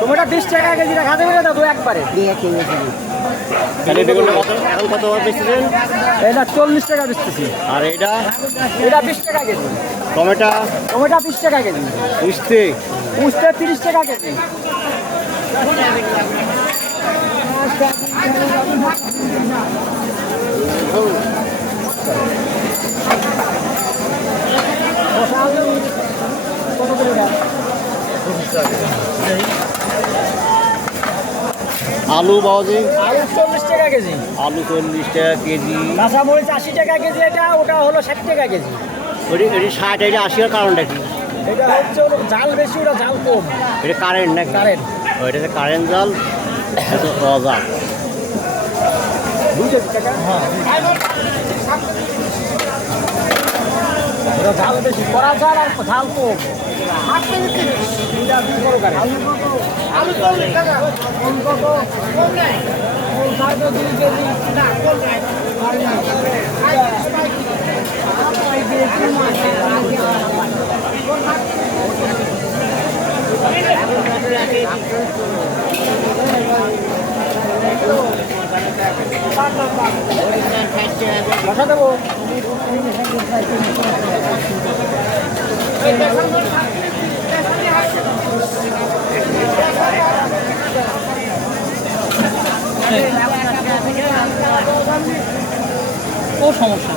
Tomato বিশ টাকা KG রাখা দেবে না দাদু একবারে এখন কত বেচতেছেন? এটা চল্লিশ টাকা বেচতেছি। আর এটা? এটা বিশ টাকা কেজি। টমেটো? টমেটো বিশ টাকা কেজি। উঠতে উস্তে তিরিশ টাকা কেজি? আলু যায়? আলু চল্লিশ টাকা কেজি। আলু চল্লিশ টাকা কেজি। কাঁচা মরিচ আশি টাকা কেজি এটা ওটা হলো ষাট টাকা কেজি। ওটি এটি ষাট এটা আশি আর কারণটা কি? এটা হচ্ছে জাল বেশি ওটা জাল কম। এটা কারেন্ট নাকি? কারেন্ট ওইটা হচ্ছে কারেন্ট জাল এটা রজা কেজি টাকা? হ্যাঁ। ঝাল বেশি কড়া ঝাল দুই ও সমস্যা।